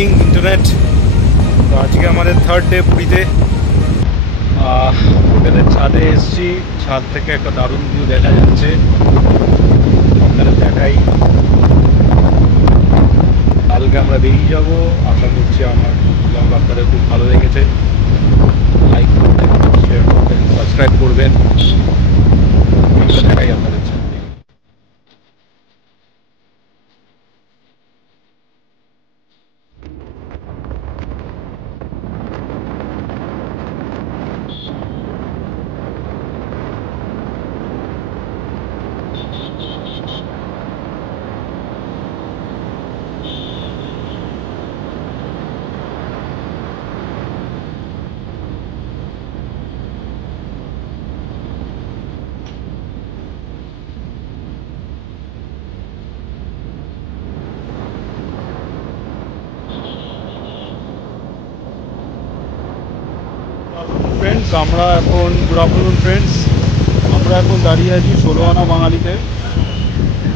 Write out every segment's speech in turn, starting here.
Morning internet. তো আজকে আমাদের থার্ড ডে পুরীতে। হোটেলের ছাদে এসেছি, ছাদ থেকে একটা দারুণ ভিউ দেখা যাচ্ছে, আপনারা দেখাই। কালকে আমরা বেরিয়ে যাবো, আশা করছি আমার ব্লগ আপনাদের খুব ভালো লেগেছে। লাইক করবেন, শেয়ার করবেন, সাবস্ক্রাইব করবেন, দেখাই আপনাদের। ফ্রেন্ডস, আমরা এখন গুড আফটারনুন ফ্রেন্ডস, আমরা এখন দাঁড়িয়ে আছি 16 আনা বাঙালিতে।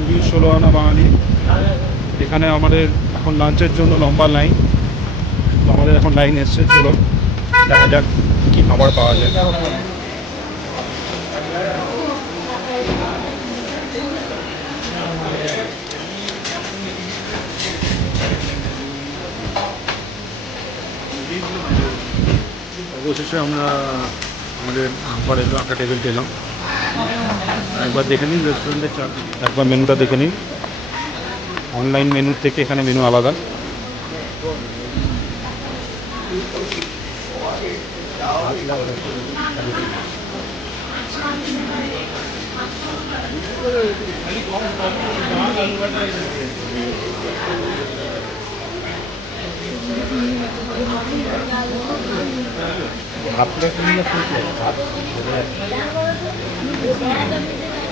পুরী 16 আনা বাঙালি। এখানে আমাদের এখন লাঞ্চের জন্য লম্বা লাইন। তো আমাদের এখন লাইন এসছে, চলো দেখা যাক কী খাবার পাওয়া যায়। অবশেষে আমরা আমাদের ঘরের একটা টেবিল পেলাম। একবার দেখে নিন রেস্টুরেন্টের চার্ট, একবার মেনুটা দেখে নিন। অনলাইন মেনুর থেকে এখানে মেনু আলাদা।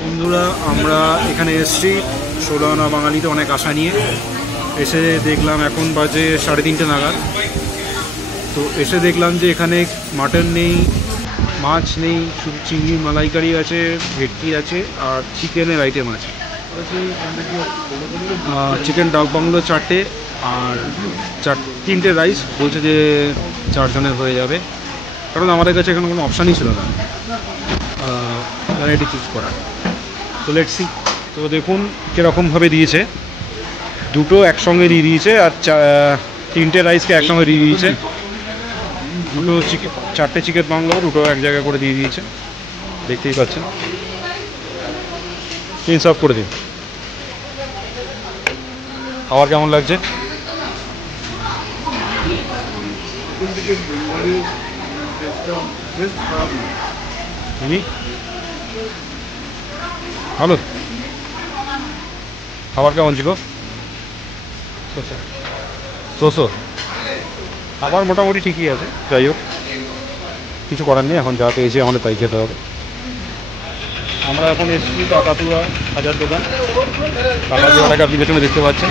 বন্ধুরা, আমরা এখানে এসেছি 16 আনা বাঙালিতে অনেক আশা নিয়ে। এসে দেখলাম এখন বাজে 3:30 নাগাদ। তো এসে দেখলাম যে এখানে মাটন নেই, মাছ নেই, শুধু চিংড়ি মালাইকারি আছে, ভেটকি আছে আর চিকেনের আইটেম আছে। চিকেন ডাক বাংলো 4টে আর 3টে রাইস। বলছে যে 4 জনের হয়ে যাবে, কারণ আমাদের কাছে এখানে কোনো অপশানই ছিল না ভ্যারাইটি চুজ করার। তো লেটস সি। তো দেখুন কীরকমভাবে দিয়েছে, দুটো একসঙ্গে দিয়ে দিয়েছে আর 3টে রাইসকে একসঙ্গে দিয়ে দিয়েছে। দুটো 4টে চিকেন বাংলো, দুটো এক জায়গায় করে দিয়ে দিয়েছে, দেখতেই পাচ্ছেন। পিন্স অফ করে দিন। খাবার কেমন লাগছে? ভালো। খাবার কেমন ছিল? সোসো। খাবার মোটামুটি ঠিকই আছে, যাই হোক কিছু করার নেই, এখন যা পেয়েছি আমাদের তাই খেতে হবে। আমরা এখন এসেছি কাকাতুয়া খাজার দোকান। কাকাতুয়াটাকে আপনি পেছনে দেখতে পাচ্ছেন।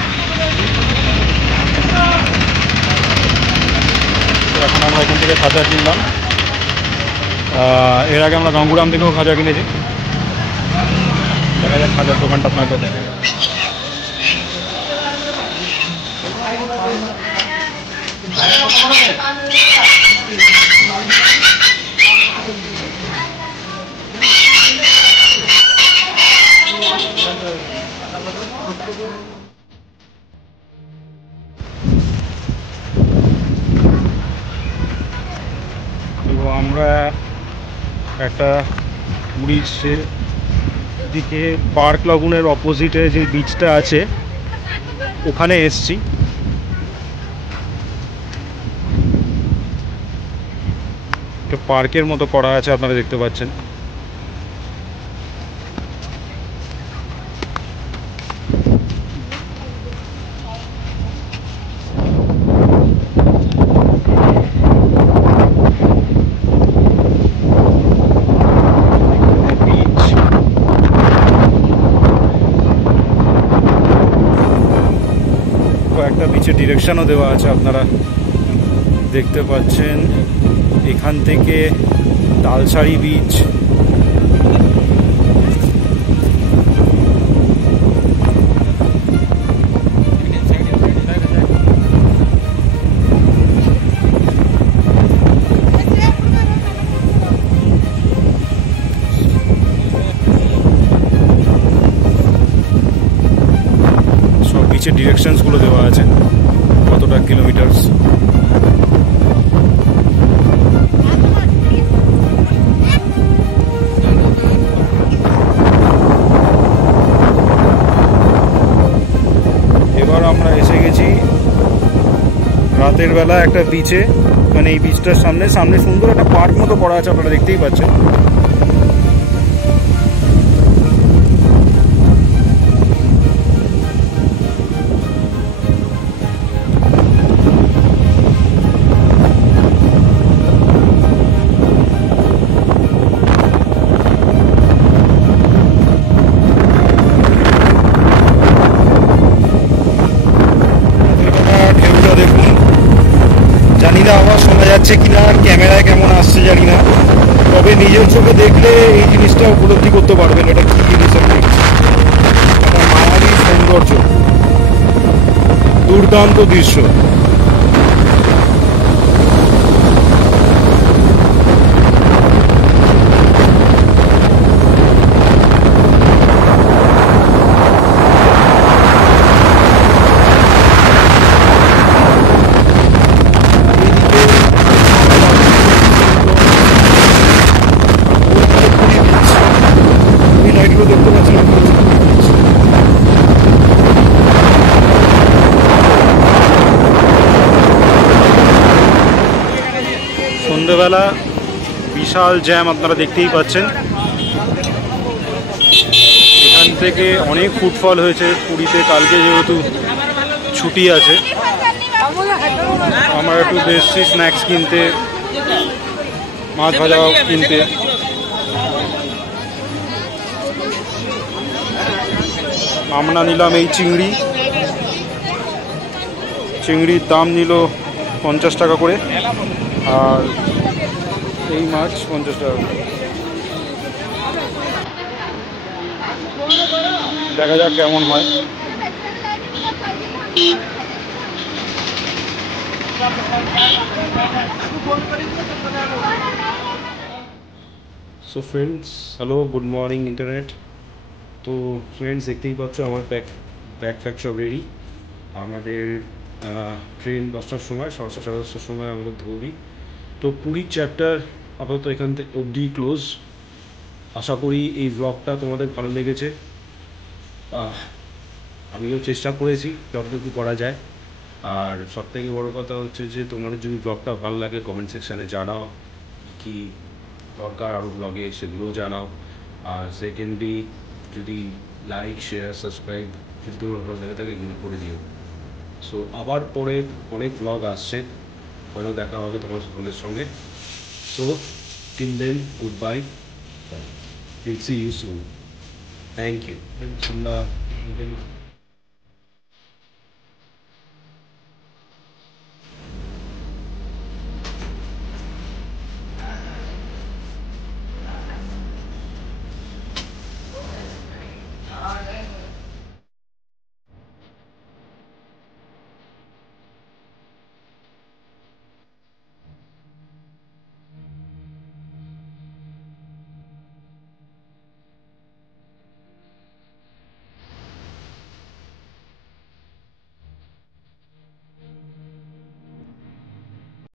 এখন আমরা এখান থেকে খাজা কিনলাম। এর আগে আমরা গাঙ্গুরাম থেকেও খাজা কিনেছি। দেখা যাক খাজার দোকানটা আপনাকে দেখা যাক। আমরা একটা পুরীর দিকে পার্ক লগনের অপোজিটে যে বিচটা আছে ওখানে এসছি। পার্কের মতো করা আছে, আপনারা দেখতে পাচ্ছেন। একটা বিচের ডিরেকশনও দেওয়া আছে, আপনারা দেখতে পাচ্ছেন। এখান থেকে তালসারি বিচ, ডিরেকশনসগুলো দেওয়া আছে কতটা কিলোমিটার্স। এবার আমরা এসে গেছি রাতের বেলা একটা বিচে, মানে এই বিচটার সামনে সামনে সুন্দর একটা পার্ক মতো করা আছে, আপনারা দেখতেই পাচ্ছেন। জানি না আবার শোনা যাচ্ছে কিনা, ক্যামেরায় কেমন আসছে জানি না, তবে নিজের চোখে দেখলে এই জিনিসটা উপলব্ধি করতে পারবেন এটা কি জিনিস। একটা মায়াবী সৌন্দর্য, দুর্দান্ত দৃশ্য। সন্ধ্যেবেলা বিশাল জ্যাম আপনারা দেখতেই পাচ্ছেন। এখান থেকে অনেক ফুটফল হয়েছে পুরীতে, কালকে যেহেতু ছুটি আছে। আমরা একটু বেশি স্ন্যাক্স কিনতে, মাছ ভাজা কিনতে। আমরা নিলাম এই চিংড়ির দাম নিল 50 টাকা করে, আর এই মাছ 50 টাকা। দেখা যাক কেমন হয়। So friends, hello, good morning internet. তো ফ্রেন্ডস দেখতেই পাচ্ছ আমার ব্যাগ সব রেডি। আমাদের ট্রেন 10টার সময়, 10:30টার সময় আমাদের ধরবি। তো পুরীর চ্যাপ্টার আপাতত এখান থেকে অবধি ক্লোজ। আশা করি এই ব্লগটা তোমাদের ভালো লেগেছে। আমিও চেষ্টা করেছি যতটুকু করা যায়। আর সবথেকে বড় কথা হচ্ছে যে তোমাদের যদি ব্লগটা ভালো লাগে কমেন্ট সেকশানে জানাও, কি দরকার আরও ব্লগে সেগুলোও জানাও। আর সেকেন্ডলি যদি লাইক, শেয়ার, সাবস্ক্রাইব যদি তোমার ভালো লেগে থাকে এগুলো করে দিও। সো আবার পরে অনেক ব্লগ আসছে, হয়তো দেখা হবে তোমার সকলের সঙ্গে। So till then, goodbye, will see you soon. Thank you.